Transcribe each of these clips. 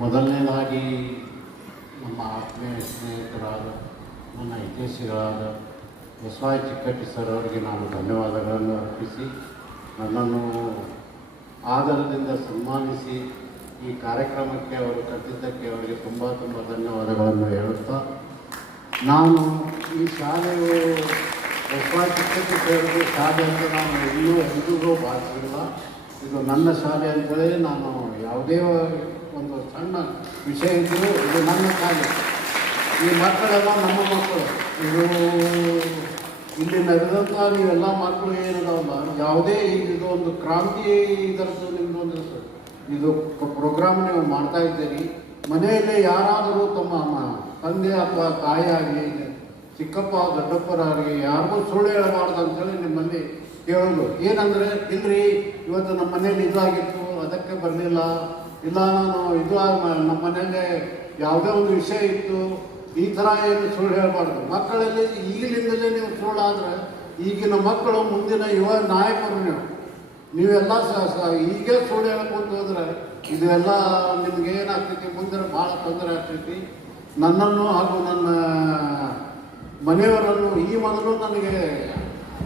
ಮೊದಲನೇದಾಗಿ ನಮ್ಮ ಆತ್ಮೀಯ ಸ್ನೇಹಿತರಾದ ನನ್ನ ಹಿತೈಷಿಗಳಾದ ಎಸ್ ವೈ ಚಿಕ್ಕಟ್ಟಿ ಸರ್ ಅವರಿಗೆ ನಾನು ಧನ್ಯವಾದಗಳನ್ನು ಅರ್ಪಿಸಿ ನನ್ನನ್ನು ಆದರದಿಂದ ಸನ್ಮಾನಿಸಿ ಈ ಕಾರ್ಯಕ್ರಮಕ್ಕೆ ಅವರು ಕರೆದಿದ್ದಕ್ಕೆ ಅವರಿಗೆ ತುಂಬ ಧನ್ಯವಾದಗಳನ್ನು ಹೇಳುತ್ತಾ, ನಾನು ಈ ಶಾಲೆಯು ಎಸ್ ವೈ ಚಿಕ್ಕಟ್ಟಿ ಸರ್ದು ಶಾಲೆ ಅಂತ ನಾನು ಇನ್ನೂ ಎಂದಿಗೂ ಭಾವಿಸಿಲ್ಲ. ಇದು ನನ್ನ ಶಾಲೆ ಅಂತೇಳಿ ನಾನು ಯಾವುದೇ ಒಂದು ಸಣ್ಣ ವಿಷಯ ಇದ್ದರೂ ಇದು ನನ್ನ ಶಾಲೆ. ಈ ಮಕ್ಕಳೆಲ್ಲ ನಮ್ಮ ಮಕ್ಕಳು. ಇದು ಇಲ್ಲಿ ನಡೆದಂಥ ನೀವೆಲ್ಲ ಮಕ್ಕಳು ಏನಿದಾವಲ್ಲ, ಯಾವುದೇ ಇದು ಒಂದು ಕ್ರಾಂತಿ ಇದರದ್ದು ನಿಮ್ಮದು ಒಂದು ಇದು ಪ್ರೋಗ್ರಾಮ್ ನೀವು ಮಾಡ್ತಾ ಇದ್ದೀರಿ. ಮನೆಯಲ್ಲಿ ಯಾರಾದರೂ ತಮ್ಮ ತಂದೆ ಅಥವಾ ತಾಯಿ ಆಗಲಿ, ಚಿಕ್ಕಪ್ಪ ದೊಡ್ಡಪ್ಪರಾಗಲಿ ಯಾರಿಗೂ ಸುಳ್ಳು ಹೇಳಬಾರ್ದು ಅಂತೇಳಿ ನಿಮ್ಮಲ್ಲಿ ಕೇಳೋದು. ಏನಂದರೆ, ಇಲ್ರಿ ಇವತ್ತು ನಮ್ಮ ಮನೇಲಿ ಇದಾಗಿತ್ತು ಅದಕ್ಕೆ ಬರಲಿಲ್ಲ, ಇಲ್ಲ ನಾನು ಇದು ನಮ್ಮ ಮನೆಯಲ್ಲೇ ಯಾವುದೇ ಒಂದು ವಿಷಯ ಇತ್ತು, ಈ ಥರ ಏನು ಸುಳ್ಳು ಹೇಳಬಾರ್ದು. ಮಕ್ಕಳಲ್ಲಿ ಈಗಲಿಂದಲೇ ನೀವು ಸುಳ್ಳಾದರೆ ಈಗಿನ ಮಕ್ಕಳು ಮುಂದಿನ ಯುವ ನಾಯಕರು. ನೀವೆಲ್ಲ ಹೀಗೆ ಸುಳ್ಳು ಹೇಳ್ಕೊಂಡು ಹೋದರೆ ಇದೆಲ್ಲ ನಿಮ್ಗೆ ಏನಾಗ್ತೈತಿ, ಮುಂದೆ ಭಾಳ ತೊಂದರೆ ಆಗ್ತೈತಿ. ನನ್ನನ್ನು ಹಾಗೂ ನನ್ನ ಮನೆಯವರನ್ನು ಈ ಮೊದಲು ನನಗೆ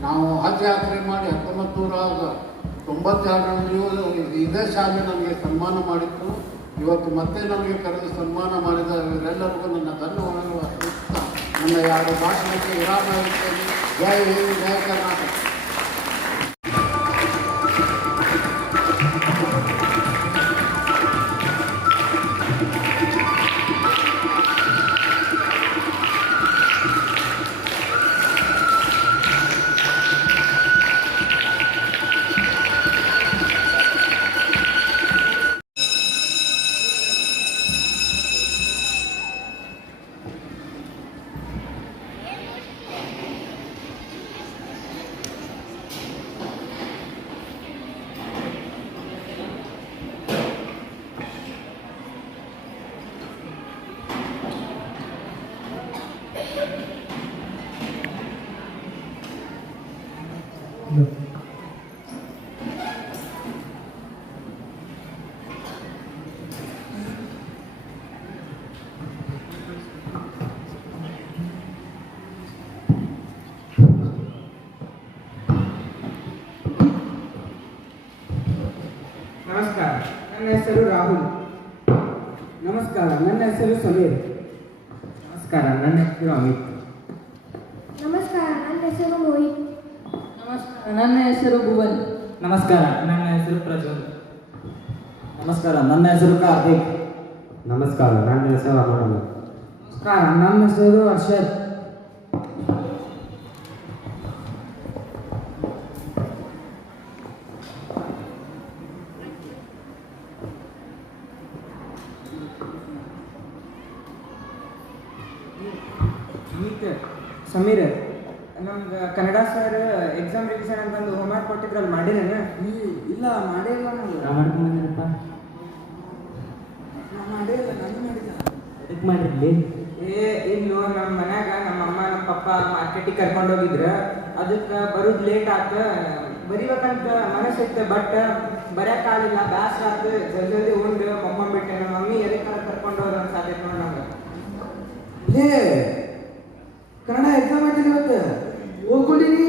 ನಾವು ಹಜ್ ಯಾತ್ರೆ ಮಾಡಿ 1992 ಇದೇ ಶಾಲೆ ನನಗೆ ಸನ್ಮಾನ ಮಾಡಿತ್ತು. ಇವತ್ತು ಮತ್ತೆ ನನಗೆ ಕರೆದು ಸನ್ಮಾನ ಮಾಡಿದ ಇವರೆಲ್ಲರಿಗೂ ನನ್ನ ಧನ್ಯವಾದಗಳು ಅರ್ಪಿಸುತ್ತಾ ನನ್ನ 2 ಭಾಷಣಕ್ಕೆ ವಿರಾಮ ಇರುತ್ತೇನೆ. ಜೈ ಹಿಂದ್, ಜೈ ಕರ್ನಾಟಕ. ನಮಸ್ಕಾರ, ನನ್ನ ಹೆಸರು ರಾಹುಲ್. ನಮಸ್ಕಾರ, ನನ್ನ ಹೆಸರು ಸಮೀರ್. ನಮಸ್ಕಾರ, ನನ್ನ ಹೆಸರು ಅಮಿತ್. ನಮಸ್ಕಾರ, ನನ್ನ ಹೆಸರು ಮೋಹಿತ್. ನಮಸ್ಕಾರ, ನನ್ನ ಹೆಸರು ಭುವನ್. ನಮಸ್ಕಾರ, ನನ್ನ ಹೆಸರು ಪ್ರಜ್ವಲ್. ನಮಸ್ಕಾರ, ನನ್ನ ಹೆಸರು ಕಾರ್ತಿಕ್. ನಮಸ್ಕಾರ, ನನ್ನ ಹೆಸರು ಅಮರಣ್ಣ. ನಮಸ್ಕಾರ, ನನ್ನ ಹೆಸರು ಹರ್ಷದ್. ಸಮೀರ್, ನಮ್ಗೆ ಕನ್ನಡ ಸರ್ ಎಕ್ಸಾಮ್ ರಿವಿಷನ್ ಅಂತಂದು ಹೋಮ್ವರ್ಕ್ ಕೊಟ್ಟಿದ್ರಲ್ಲ, ಮಾಡಿರೇನ? ಇಲ್ಲ, ಮಾಡೇ ಇಲ್ಲ. ನಾವು ಮಾಡ್ಕೊಂಡ್ಬಂದಿರಪ್ಪ. ಅದಕ್ಕೆ ಮಾಡಿರ್ಲಿ. ಇನ್ನು ನಮ್ಮ ಮನ್ಯಾಗ ನಮ್ಮ ಅಮ್ಮ ನಮ್ಮ ಪಪ್ಪ ಮಾರ್ಕೆಟಿಗೆ ಕರ್ಕೊಂಡು ಹೋಗಿದ್ರು. ಅದಕ್ಕೆ ಬರೋದು ಲೇಟ್ ಆತ. ಬರಿಬೇಕಂತ ಮನಸ್ಸಿತ್ತು, ಬಟ್ ಬರೋಕ್ಕಾಗಲಿಲ್ಲ. ಬ್ಯಾಸರ ಆತು. ಜಲ್ದಿ ಉಂಡು ಮಮ್ಮಬಿಟ್ಟೆ. ನಮ್ಮ ಮಮ್ಮಿ ಎದಕ್ಕೆ ಕರ್ಕೊಂಡು ಹೋದ್ರು ಅಂತ ಸಾಧ್ಯತೆ ನೋಡಿ ನಮ್ಗೆ. ಕನ್ನಡ ಎಕ್ಸಾಮ್ ಆಯ್ತು ಇವತ್ತು. ಓದ್ಕೊಂಡಿನಿ.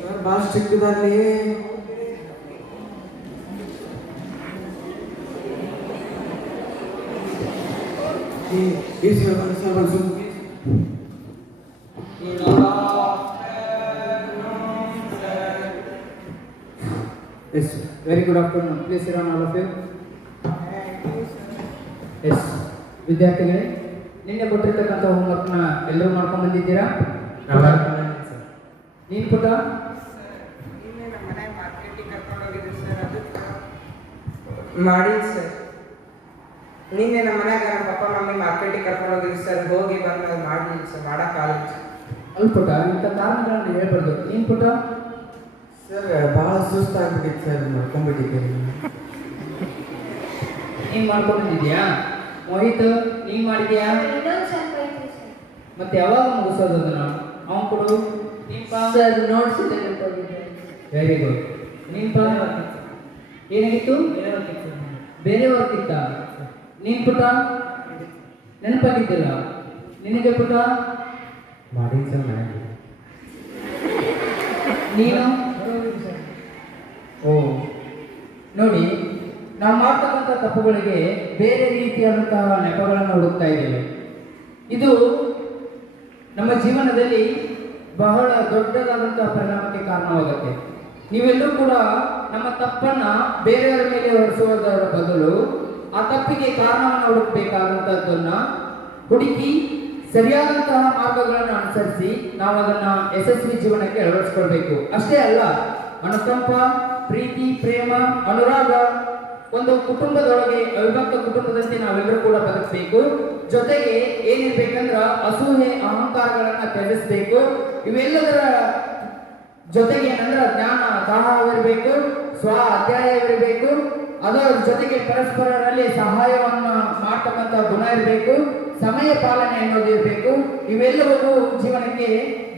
ಸರ್ ಭಾಳ strict ಇದಾರ್ಲಿ. Yes, very good afternoon. Please sit down, all of you. Yes, ವಿದ್ಯಾರ್ಥಿಗಳೇ, ನಿನ್ನೆ ಕೊಟ್ಟಿರ್ತಕ್ಕಂಥ ಹೋಮ್ವರ್ಕ್ನ ಎಲ್ಲರೂ ಮಾಡ್ಕೊಂಡು ಬಂದಿದ್ದೀರಾ? ನೀನು ಪುಟ? ಮಾಡಿ ಸರ್. ನಿನ್ನೆ ನಮ್ಮ ಮನ್ಯಾಗ ನಮ್ಮ ಪಪ್ಪ ಮಮ್ಮಿ ಮಾರ್ಕೆಟಿಗೆ ಕರ್ಕೊಂಡು ಹೋಗಿದ್ರು ಸರ್. ಹೋಗಿ ಬಂದು ಮಾಡಲಿಲ್ಲ ಸರ್, ಮಾಡೋಕ್ಕಾಗಲ್ಲ. ಅಲ್ಲಿ ಪುಟ, ಇಂಥ ಕಾರಣಗಳನ್ನು ಹೇಳ್ಬಾರ್ದು. ನೀನು ಪುಟ? ಸರ್, ಭಾಳ ಸುಸ್ತಾಗ್ಬಿಟ್ಟಿತ್ತು ಸರ್, ಮಾಡ್ಕೊಂಡ್ಬಿಟ್ಟಿದ್ದೀರಿ. ನೀನು ಮಾಡ್ಕೊಂಡು ಬಂದಿದ್ಯಾ? ಮೋಹಿತ್, ನೀನು ಮಾಡಿದ್ಯಾ? ಇನ್ನೊಂದು ಸ್ವಲ್ಪ ಐತ್ರಿ ಸರ್. ಮತ್ತೆ ಯಾವಾಗ ಮುಗಿಸೋದು ಅದನ್ನು? ಅವನು ಕೊಡು. ಸರ್ ನೋಟ್ಸ್ ಇದೆ. Very good. ನೀನ್ ಪುಟ ಏನಾಗಿತ್ತು? ಬೇರೆ ವರ್ಕಿತ್ತ. ನೀನ್ ಪುಟ ನೆನಪಾಗಿದ್ದಿಲ್ಲ ನಿನಗೆ ಪುಟ? ಮಾಡಿನ ಸರ್ ಮನೆಗೆ. ನೀನು? ಓ ನೋಡಿ, ನಾವು ಮಾಡ್ತಕ್ಕಂಥ ತಪ್ಪುಗಳಿಗೆ ಬೇರೆ ರೀತಿಯಾದಂತಹ ನೆಪಗಳನ್ನು ಹುಡುಕ್ತಾ ಇದ್ದೇವೆ. ಇದು ನಮ್ಮ ಜೀವನದಲ್ಲಿ ಬಹಳ ದೊಡ್ಡದಾದಂತಹ ಪರಿಣಾಮಕ್ಕೆ ಕಾರಣವಾಗುತ್ತೆ. ನೀವೆಲ್ಲರೂ ಕೂಡ ನಮ್ಮ ತಪ್ಪನ್ನ ಬೇರೆಯವರ ಮೇಲೆ ಹೊರಿಸುವುದರ ಬದಲು ಆ ತಪ್ಪಿಗೆ ಕಾರಣವನ್ನು ಹುಡುಕಬೇಕಾದಂತಹದ್ದನ್ನ ಹುಡುಕಿ ಸರಿಯಾದಂತಹ ಮಾರ್ಗಗಳನ್ನು ಅನುಸರಿಸಿ ನಾವು ಅದನ್ನ ಯಶಸ್ವಿ ಜೀವನಕ್ಕೆ ಅಳವಡಿಸ್ಕೊಳ್ಬೇಕು. ಅಷ್ಟೇ ಅಲ್ಲ, ಅನುಕಂಪ, ಪ್ರೀತಿ, ಪ್ರೇಮ, ಅನುರಾಗ ಒಂದು ಕುಟುಂಬದೊಳಗೆ ಅವಿಭಕ್ತ ಕುಟುಂಬದಂತೆ ನಾವೆಲ್ಲರೂ ಕೂಡ ಬದುಕಬೇಕು. ಜೊತೆಗೆ ಏನಿರ್ಬೇಕಂದ್ರ ಅಸೂಹೆ, ಅಹಂಕಾರಗಳನ್ನ ತ್ಯಜಿಸಬೇಕು. ಇವೆಲ್ಲದರ ಜೊತೆಗೆ ಏನಂದ್ರ ಜ್ಞಾನ ದಾಹವಿರಬೇಕು, ಸ್ವ ಅಧ್ಯಾಯವಿರಬೇಕು. ಅದರ ಜೊತೆಗೆ ಪರಸ್ಪರರಲ್ಲಿ ಸಹಾಯವನ್ನ ಮಾಡ್ತಕ್ಕಂಥ ಗುಣ ಇರಬೇಕು, ಸಮಯ ಪಾಲನೆ ಅನ್ನೋದು ಇರಬೇಕು. ಇವೆಲ್ಲವೂ ಜೀವನಕ್ಕೆ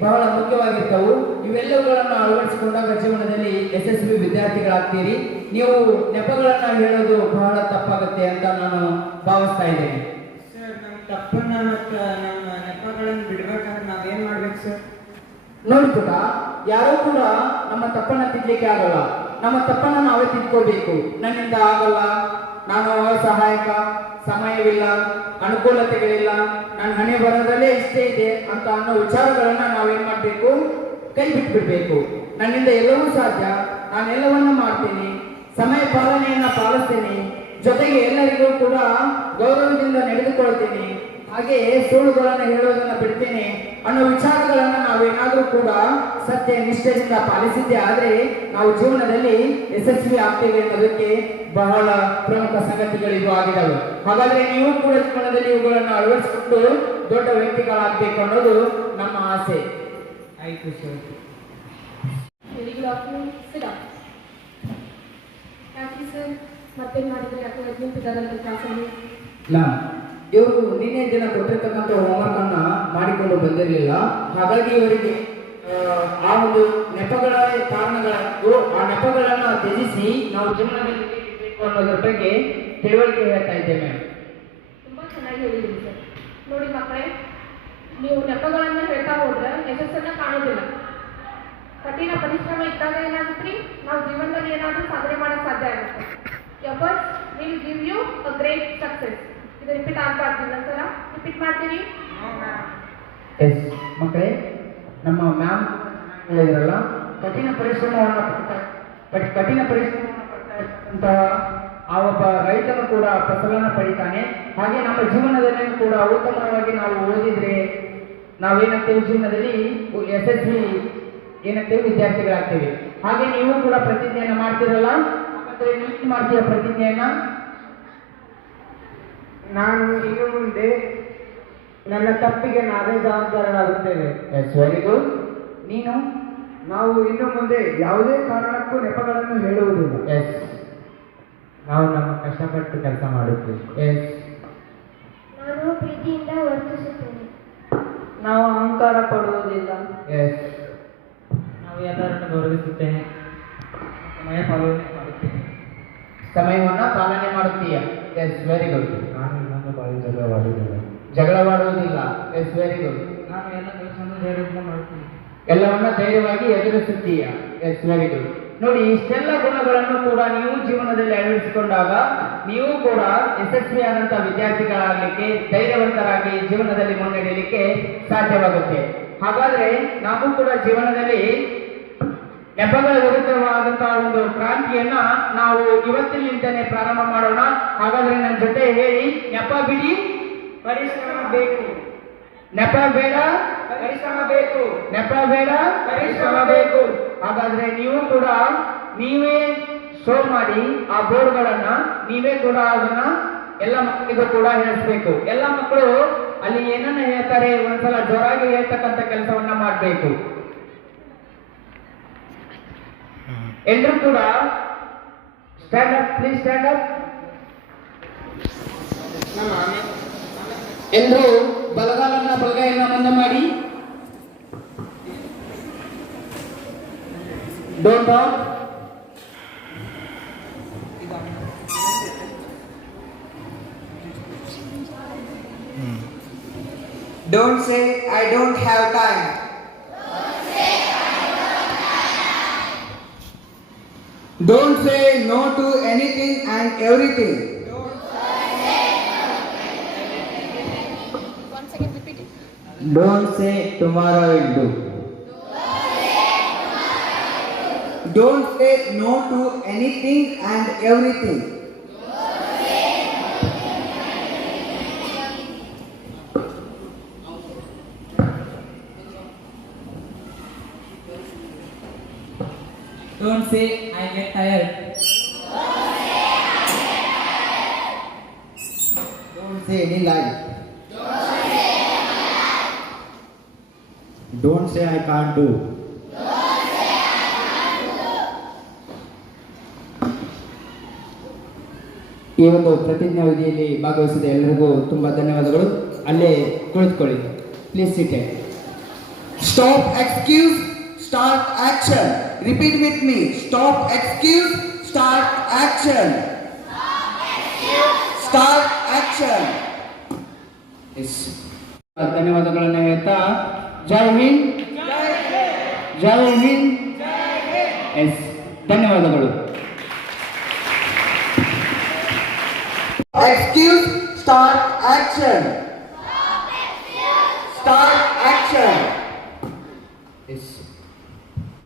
ಬಹಳ ಮುಖ್ಯವಾಗಿರ್ತವು. ಇವೆಲ್ಲವುಗಳನ್ನು ಅಳವಡಿಸಿಕೊಂಡಾಗ ಜೀವನದಲ್ಲಿ ಯಶಸ್ವಿ ವಿದ್ಯಾರ್ಥಿಗಳಾಗ್ತೀರಿ. ನೀವು ನೆಪಗಳನ್ನ ಹೇಳೋದು ಬಹಳ ತಪ್ಪಾಗುತ್ತೆ ಅಂತ ನಾನು ಭಾವಿಸ್ತಾ ಇದ್ದೇನೆ. ಸರ್, ನಮ್ಮ ತಪ್ಪನ್ನ ಮತ್ತು ನಮ್ಮ ನೆಪಗಳನ್ನು ಬಿಡ್ಬೇಕಾದ್ರೆ ನಾವೇನ್ ಮಾಡ್ಬೇಕು ಸರ್? ನೋಡಿ ಪುಟ, ಯಾರೂ ಕೂಡ ನಮ್ಮ ತಪ್ಪನ್ನ ತಿದ್ದಲಿಕ್ಕೆ ಆಗಲ್ಲ. ನಮ್ಮ ತಪ್ಪನ್ನ ನಾವೇ ತಿದ್ಕೊಳ್ಬೇಕು. ನನ್ನಿಂದ ಆಗಲ್ಲ, ನಾನು ಅಸಹಾಯಕ, ಸಮಯವಿಲ್ಲ, ಅನುಕೂಲತೆಗಳಿಲ್ಲ, ನನ್ನ ಹಣೆ ಬರೋದ್ರಲ್ಲೇ ಇಷ್ಟೇ ಇದೆ ಅಂತ ಅನ್ನೋ ವಿಚಾರಗಳನ್ನ ನಾವೇನ್ ಮಾಡ್ಬೇಕು? ಕೈ ಬಿಟ್ಬಿಡ್ಬೇಕು. ನನ್ನಿಂದ ಎಲ್ಲವೂ ಸಾಧ್ಯ, ನಾನೆಲ್ಲವನ್ನ ಮಾಡ್ತೀನಿ, ಸಮಯ ಪಾಲನೆಯನ್ನ ಪಾಲಿಸ್ತೀನಿ, ಜೊತೆಗೆ ಎಲ್ಲರಿಗೂ ಕೂಡ ಗೌರವದಿಂದ ನಡೆದುಕೊಳ್ತೀನಿ, ಹಾಗೆ ಸುಳ್ಳುಗಳನ್ನು ಹೇಳೋದನ್ನ ಬಿಡ್ತೇನೆ ಅನ್ನೋ ವಿಚಾರಗಳನ್ನ ನಾವೇನಾದ್ರೂ ಕೂಡ ಸತ್ಯ ನಿಷ್ಠೆಯಿಂದ ಪಾಲಿಸಿದ್ದೆ ಆದ್ರೆ ನಾವು ಜೀವನದಲ್ಲಿ ಯಶಸ್ವಿ ಆಗ್ತೇವೆ ಅನ್ನೋದಕ್ಕೆ ಬಹಳ ಪ್ರಮುಖ ಸಂಗತಿಗಳಿಗೂ ಆಗಿದ್ದಾವೆ. ಹಾಗಾದ್ರೆ ನೀವು ಕೂಡ ಜೀವನದಲ್ಲಿ ಇವುಗಳನ್ನು ಅಳವಡಿಸಿಕೊಂಡು ದೊಡ್ಡ ವ್ಯಕ್ತಿಗಳಾಗಬೇಕು ಅನ್ನೋದು ನಮ್ಮ ಆಸೆ. ಆಯ್ತು sir. Very good afternoon. Sit down. ಯಾಕೆ ಸರ್ ಮತ್ತೇನು ಮಾಡಿದ್ರೆ? ಯಾಕೆ ನಿಂತಿದ್ದಾರಲ್ಲ ಕ್ಲಾಸಲ್ಲಿ? ಇಲ್ಲ, ಇವರು ನಿನ್ನೆ ದಿನ ಕೊಟ್ಟಿರ್ತಕ್ಕಂಥ ಹೋಮ್ವರ್ಕ್ ಅನ್ನ ಮಾಡಿಕೊಂಡು ಬಂದಿರಲಿಲ್ಲ. ಹಾಗಾಗಿ ಇವರಿಗೆ ಆ ಒಂದು ನೆಪಗಳ ಕಾರಣಗಳು, ಆ ನೆಪಗಳನ್ನ ತ್ಯಜಿಸಿ ನಾವು ಜೀವನದಲ್ಲಿ ಹೇಗಿರ್ಬೇಕು ಅನ್ನೋದ್ರ ಬಗ್ಗೆ ತಿಳುವಳಿಕೆ ಹೇಳ್ತಾ ಇದ್ದೇವೆ. ತುಂಬ ಚೆನ್ನಾಗಿ ಹೇಳಿದ್ದೀನಿ ಸರ್. ನೋಡಿ ಮಕ್ಕಳೇ, ನೀವು ನೆಪಗಳನ್ನು ಹೇಳ್ತಾ ಹೋದ್ರೆ ಯಶಸ್ಸನ್ನ ಕಾಣೋದಿಲ್ಲ. ಕಠಿಣ ಪರಿಶ್ರಮ ಇದ್ದಾಗ ಏನಾಗುತ್ತೆ, ನಾವು ಜೀವನದಲ್ಲಿ ಏನಾದರೂ ಸಾಧನೆ ಮಾಡೋಕ್ಕೆ ಸಾಧ್ಯ ಆಗುತ್ತೆ. Efforts will give you a great success. ಇದು ರಿಪೀಟ್ ಆಗ್ಬಾರ್ದಿಲ್ಲ ಸರ? ರಿಪೀಟ್ ಮಾಡ್ತೀರಿ? ಎಸ್ ಮಕ್ಕಳೇ, ನಮ್ಮ ಮ್ಯಾಮ್ ಹೇಳಿದ್ರಲ್ಲ, ಕಠಿಣ ಪರಿಶ್ರಮವನ್ನು ಪಡ್ತಾ ಇರ್ತಕ್ಕಂತಹ ಆ ಒಬ್ಬ ರೈತನು ಕೂಡ ಫಸಲನ್ನು ಪಡಿತಾನೆ. ಹಾಗೆ ನಮ್ಮ ಜೀವನದಲ್ಲಿ ಕೂಡ ಉತ್ತಮವಾಗಿ ನಾವು ಓದಿದ್ರೆ ನಾವೇನಾಗ್ತೇವೆ, ಜೀವನದಲ್ಲಿ ಯಶಸ್ವಿ ಏನಾಗ್ತೇವೆ, ವಿದ್ಯಾರ್ಥಿಗಳಾಗ್ತೇವೆ. ಹಾಗೆ ನೀವು ಕೂಡ ಪ್ರತಿಜ್ಞೆಯನ್ನು ಮಾಡ್ತೀರಲ್ಲ, ಹಾಗಾದ್ರೆ ನೀವು ಮಾಡ್ತೀಯ ಪ್ರತಿಜ್ಞೆಯನ್ನ? ನಾನು ಇನ್ನು ಮುಂದೆ ನನ್ನ ತಪ್ಪಿಗೆ ನಾವೇ ಜವಾಬ್ದಾರರಾಗುತ್ತೇವೆ. S, very good. ನೀನು? ನಾವು ಇನ್ನು ಮುಂದೆ ಯಾವುದೇ ಕಾರಣಕ್ಕೂ ನೆಪಗಳನ್ನು ಹೇಳುವುದಿಲ್ಲ. ಎಸ್. ನಾವು ನಮ್ಮ ಕಷ್ಟಪಟ್ಟು ಕೆಲಸ ಮಾಡುತ್ತೇವೆ. ಎಸ್. ನಾನು ಪ್ರೀತಿಯಿಂದ ವರ್ತಿಸುತ್ತೇನೆ. ನಾವು ಅಹಂಕಾರ ಪಡುವುದಿಲ್ಲ. ಎಸ್. ನಾವು ಎಲ್ಲರನ್ನು ಗೌರವಿಸುತ್ತೇನೆ, ಸಮಯ ಪಾಲನೆ ಮಾಡುತ್ತೇನೆ. ಸಮಯವನ್ನ ಪಾಲನೆ ಮಾಡುತ್ತೀಯ. S, very good. ನಾನು ಇನ್ನೊಂದು ಬಾರಿ ಜಗಳವಾಡುವುದಿಲ್ಲ. ಜಗಳವಾಡುವುದಿಲ್ಲ. Yes, very good. ನಾನು ಎಲ್ಲ ಕೆಲಸವನ್ನು ಧೈರ್ಯದಿಂದ ಮಾಡ್ತೀನಿ. ಎಲ್ಲವನ್ನ ಧೈರ್ಯವಾಗಿ ಎದುರಿಸುತ್ತೀಯ. S, very good. ನೋಡಿ, ಇಷ್ಟೆಲ್ಲ ಗುಣಗಳನ್ನು ಕೂಡ ನೀವು ಜೀವನದಲ್ಲಿ ಅಳವಡಿಸಿಕೊಂಡಾಗ ನೀವು ಕೂಡ ಯಶಸ್ವಿಯಾದಂತಹ ವಿದ್ಯಾರ್ಥಿಗಳಾಗಲಿಕ್ಕೆ, ಧೈರ್ಯವಂತರಾಗಿ ಜೀವನದಲ್ಲಿ ಮುನ್ನಡೆಯಲಿಕ್ಕೆ ಸಾಧ್ಯವಾಗುತ್ತೆ. ಹಾಗಾದ್ರೆ ನಾವು ಕೂಡ ಜೀವನದಲ್ಲಿ ನೆಪಗಳ ವಿರುದ್ಧವಾದಂತಹ ಒಂದು ಕ್ರಾಂತಿಯನ್ನ ನಾವು ಇವತ್ತಿನಿಂದಲೇ ಪ್ರಾರಂಭ ಮಾಡೋಣ. ಹಾಗಾದ್ರೆ ನನ್ನ ಜೊತೆ ಹೇಳಿ, ನೆಪ ಬಿಡಿ, ಪರಿಶ್ರಮ ಬೇಕು. ನೆಪ ಬೇಡ, ಪರಿಶ್ರಮ ಬೇಕು. ನೆಪ ಬೇಡ, ಪರಿಶ್ರಮ ಬೇಕು. ಹಾಗಾದ್ರೆ ನೀವು ಕೂಡ ನೀವೇ ಶೋ ಮಾಡಿ ಆ ಬೋರ್ಡ್ಗಳನ್ನ ನೀವೇ ಕೂಡ ಅದನ್ನ ಎಲ್ಲ ಮಕ್ಕಳಿಗೂ ಕೂಡ ಹೇಳಿಸ್ಬೇಕು. ಎಲ್ಲ ಮಕ್ಕಳು ಅಲ್ಲಿ ಏನನ್ನ ಹೇಳ್ತಾರೆ ಒಂದ್ಸಲ ಜೋರಾಗಿ ಹೇಳ್ತಕ್ಕಂಥ ಕೆಲಸವನ್ನ ಮಾಡಬೇಕು. ಎಲ್ಲರೂ ಕೂಡ stand up, please stand up. ಎಲ್ಲರೂ ಬಲಗಾಲನ್ನ ಬಲಗೈಯನ್ನ ಮುಂದೆ ಮಾಡಿ. Don't talk. Don't say I don't have time. Don't say no to anything and everything. Once again repeat it. Don't say tomorrow I will do. Don't say no to anything and everything. Don't say I get tired. Don't say any lie. Don't say I can't do. ಈ ಒಂದು ಪ್ರತಿಜ್ಞಾವಿಧಿಯಲ್ಲಿ ಭಾಗವಹಿಸಿದ ಎಲ್ಲರಿಗೂ ತುಂಬ ಧನ್ಯವಾದಗಳು. ಅಲ್ಲೇ ಕುಳಿತುಕೊಳ್ಳಿ. Please sit. Stop excuse, start action. Repeat with me. Stop excuse, start action. Start action. Yes, ಧನ್ಯವಾದಗಳನ್ನು ಹೇಳ್ತಾ ಜೈ ಹಿಂದ್, ಜೈ ಹಿಂದ್. ಎಸ್, ಧನ್ಯವಾದಗಳು. Excuse, start action.